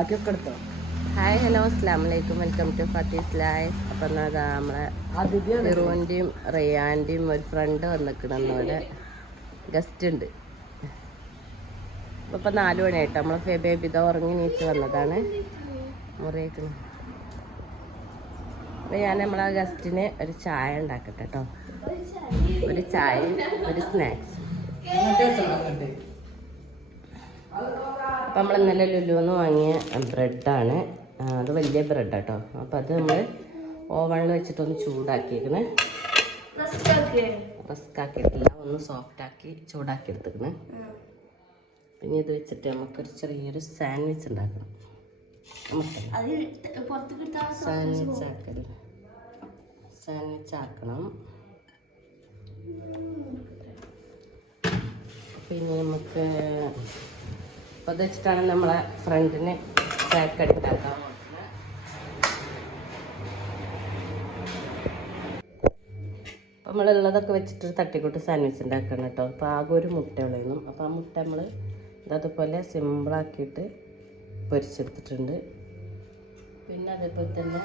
ബാക്കിയൊക്കെ എടുത്തോ? Hi hello അസ്ലാം വലൈക്കും വെൽക്കം ടു ഫത്തീസ് ലൈഫ് അപ്പം നമ്മളെ ഫിറൂന്റെയും റിയാന്റെയും ഒരു ഫ്രണ്ട് വന്നിക്കണം ഇവിടെ ഗസ്റ്റ് ഉണ്ട്. ഇപ്പം നാല് മണിയായിട്ട്. നമ്മളെ ഫെബേബി ബിത ഉറങ്ങി നീച്ച് വന്നതാണ്. മുറിയേക്കണം അപ്പം ഞാൻ നമ്മളെ ഗസ്റ്റിന് ഒരു ചായ ഉണ്ടാക്കട്ടെ കേട്ടോ ഒരു ചായയും ഒരു സ്നാക്സ് നമ്മൾ ഇന്നലെ ലുലുന്ന് വാങ്ങിയ ബ്രെഡാണ്. അത് വലിയ ബ്രെഡ് കേട്ടോ അപ്പം അത് നമ്മൾ ഓവണിൽ വെച്ചിട്ടൊന്ന് ചൂടാക്കിയേക്കണേ. റസ്ക് ആക്കിയിട്ടില്ല ഒന്ന് സോഫ്റ്റ് ആക്കി ചൂടാക്കി എടുത്തേക്കണേ പിന്നെ ഇത് വെച്ചിട്ട് നമുക്കൊരു ചെറിയൊരു സാൻഡ്വിച്ച് ഉണ്ടാക്കണം. സാൻഡ്വിച്ച് ആക്കൽ. സാൻഡ്വിച്ച് ആക്കണം. പിന്നെ നമുക്ക് അപ്പോൾ അത് വെച്ചിട്ടാണ് നമ്മളെ ഫ്രണ്ടിന് ചാക്ക് ഉണ്ടാക്കാൻ അപ്പോൾ നമ്മളുള്ളതൊക്കെ വെച്ചിട്ടൊരു തട്ടിക്കൂട്ട് സാൻഡ്വിച്ച് ഉണ്ടാക്കണം കേട്ടോ. അപ്പോൾ ആകെ ഒരു മുട്ട ഉള്ളായിരുന്നു. അപ്പോൾ ആ മുട്ട നമ്മൾ ഇതതുപോലെ സിമ്പിളാക്കിയിട്ട് പൊരിച്ചെടുത്തിട്ടുണ്ട്. പിന്നെ അതേപോലെ തന്നെ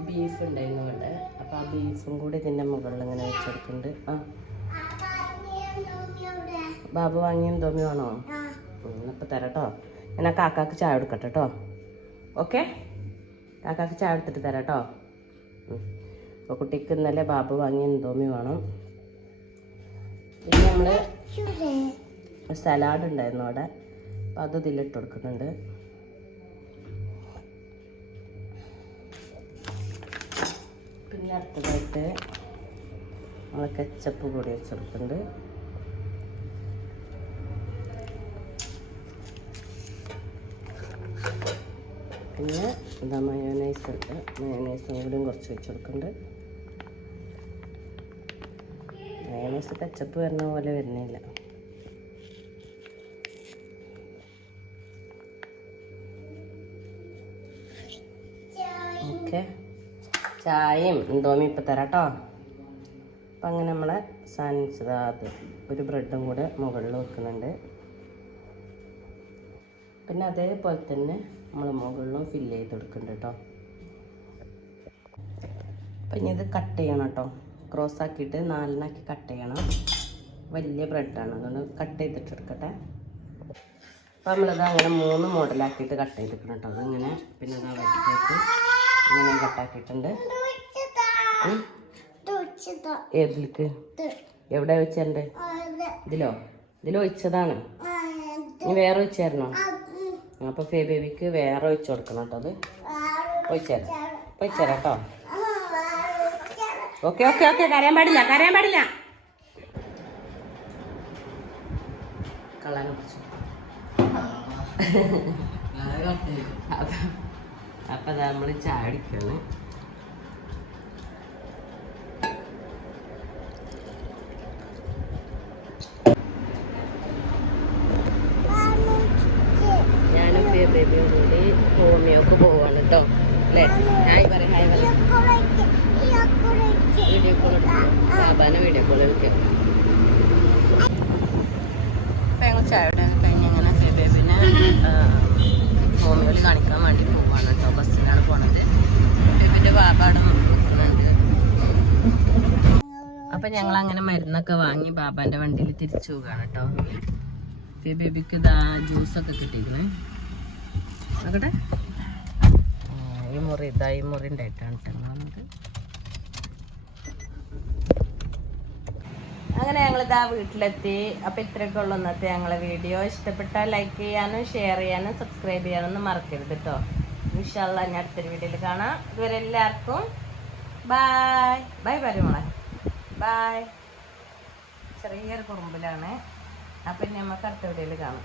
ബീഫ് ഉണ്ടായിരുന്നു ഇവിടെ. അപ്പോൾ ആ ബീഫും കൂടി ഇതിന്റെ മുകളിൽ ഇങ്ങനെ വെച്ചെടുക്കുന്നുണ്ട്. ആ. ബാബു വാങ്ങിയ എന്തോമി വേണോ? അപ്പോൾ കേട്ടോ ഞാൻ ആ കാക്കാക്ക് ചായ കൊടുക്കട്ടെ കേട്ടോ ഓക്കെ? കാക്കാക്ക് ചായ എടുത്തിട്ട് തരാം കേട്ടോ അപ്പോൾ കുട്ടിക്ക് ഇന്നലെ ബാബു വാങ്ങിയ എന്തോമി വേണം. പിന്നെ നമ്മൾ സലാഡ് ഉണ്ടായിരുന്നു അവിടെ. അപ്പോൾ അത് ഇതിലിട്ട് കൊടുക്കുന്നുണ്ട്. പിന്നെ അടുത്തതായിട്ട് നമ്മൾ കെച്ചപ്പ് കൂടി വെച്ച് കൊടുക്കുന്നുണ്ട് പിന്നെ ഇതാ മയോനൈസ് ഉണ്ട് മയോനൈസും കൂടിയും കുറച്ച് വെച്ച് കൊടുക്കുന്നുണ്ട് മയോനൈസ് കച്ചപ്പ് വരുന്ന പോലെ വരുന്നില്ല. ഓക്കെ ചായയും ഇന്തോമി ഇപ്പം തരാം കേട്ടോ. അപ്പം അങ്ങനെ നമ്മളെ സാൻസ് അത് ഒരു ബ്രെഡും കൂടെ മുകളിൽ വെക്കുന്നുണ്ട്. പിന്നെ അതേപോലെ തന്നെ നമ്മൾ മുകളിലും ഫില്ല് ചെയ്ത് കൊടുക്കുന്നുണ്ട് കേട്ടോ അപ്പം ഇനി ഇത് കട്ട് ചെയ്യണം കേട്ടോ ക്രോസ് ആക്കിയിട്ട് നാലിനാക്കി കട്ട് ചെയ്യണം. വലിയ ബ്രെഡാണ് അതുകൊണ്ട് കട്ട് ചെയ്തിട്ട് എടുക്കട്ടെ. അപ്പോൾ നമ്മളിത് അങ്ങനെ മൂന്ന് മോഡലാക്കിയിട്ട് കട്ട് ചെയ്തിട്ടുണ്ട് കേട്ടോ അതിങ്ങനെ പിന്നെ ഇതാ വറ്റിയിട്ട് ഇങ്ങനെ കട്ടാക്കിയിട്ടുണ്ട്. ഏതിലേക്ക്? എവിടെ വെച്ചേണ്ടേ ഇതിലോ? ഇതിലൊഴിച്ചതാണ് ഇനി വേറെ ഒഴിച്ചായിരുന്നോ അപ്പോൾ ഫേബേബിക്ക് വേറെ ഒഴിച്ചു കൊടുക്കണം കേട്ടോ അത്. ഒഴിച്ചുതരാം ഒഴിച്ചുതരാം കേട്ടോ. Okay okay okay. കരയാൻ പാടില്ല കരയാൻ പാടില്ല. അപ്പൊ നമ്മൾ അപ്പം നമ്മൾ ചായ ഹോമിയോക്ക് പോവാണ് കേട്ടോ അല്ലേ? ഹായ് പറയും ഹായ് പറയും. വീഡിയോ കോൾ ബാബാനെ വീഡിയോ കോൾ വിളിക്കാം അപ്പം ഞങ്ങൾ ചായയുടെ കഴിഞ്ഞ് ഇങ്ങനെ ഫിയ ബേബിനെ ഹോമിയോയിൽ കാണിക്കാൻ വേണ്ടി പോവാണ് കേട്ടോ. ബസ്സിലാണ് പോണത്. ബേബിന്റെ ബാബ അവിടെ നിൽക്കുന്നുണ്ട്. അപ്പം ഞങ്ങൾ അങ്ങനെ മരുന്നൊക്കെ വാങ്ങി ബാബാന്റെ വണ്ടിയിൽ തിരിച്ചു പോവുകയാണ് കേട്ടോ. ബേബിക്ക് ഇതാ ജ്യൂസൊക്കെ കിട്ടിയിരിക്കണേ. ആ, ഈ മുറി ഇതാ ഈ മുറി ഉണ്ടായിട്ടാണ് നമുക്ക് അങ്ങനെ ഞങ്ങൾ ഇതാ വീട്ടിലെത്തി. അപ്പം ഇത്രയൊക്കെ ഉള്ളു ഇന്നത്തെ ഞങ്ങളെ വീഡിയോ. ഇഷ്ടപ്പെട്ടാൽ ലൈക്ക് ചെയ്യാനും ഷെയർ ചെയ്യാനും സബ്സ്ക്രൈബ് ചെയ്യാനൊന്നും മറക്കരുത് കേട്ടോ ഇൻഷാല്ല ഞാൻ അടുത്തൊരു വീഡിയോയിൽ കാണാം. ഇതുവരെ എല്ലാവർക്കും ബായ് ബൈ പരുമോളെ മോളെ. ബായ് ചെറിയൊരു കുറുമ്പിലാണ്. അപ്പം നമുക്ക് അടുത്ത വീഡിയോയിൽ കാണാം.